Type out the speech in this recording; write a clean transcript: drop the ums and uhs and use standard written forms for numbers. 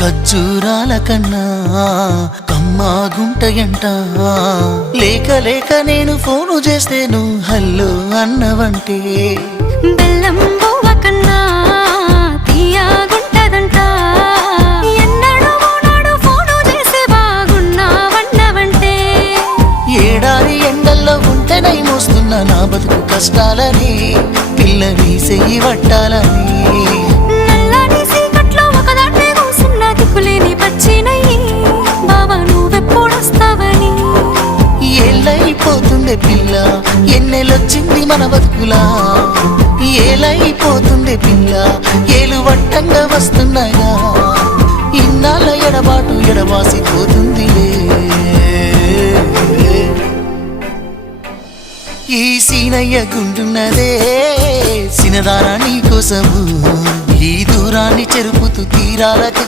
ఖర్జూరాల కన్నా కమ్మాగుంటయంట. లేక లేక నేను ఫోను చేస్తే నువ్వు హల్లో అన్నవంటే బెల్లం బువ్వ కన్నా తీయగుంటదంట. ఎన్నడూ నాడు ఫోను చేసే బాగున్నావన్నవంటే ఏడాది ఎండల్లో ఉంటేనై మోస్తున్నా నా బతుకు కష్టాలని పిల్లని చెయ్యి పట్టాలని. నల్లని సీకట్లో ఒకదాన్నే కూసున్న దిక్కులేని పచ్చినయ్యి బావా నువ్వెప్పుడొస్తావని. ఏళ్ళైపోతుండే పిల్ల ఎన్నెలొచ్చింది మన బతుకులా. ఏలైపోతుండే పిల్ల ఏలు వట్టంగా వస్తున్నాయా. ఇన్నాళ్ళ ఎడబాటు ఎడవాసిపోతుందిలే. ఈ సీనయ్య గుండున్నదే సినదారా నీ కోసము. ఈ దూరాన్ని చెరుపుతూ తీరాలకు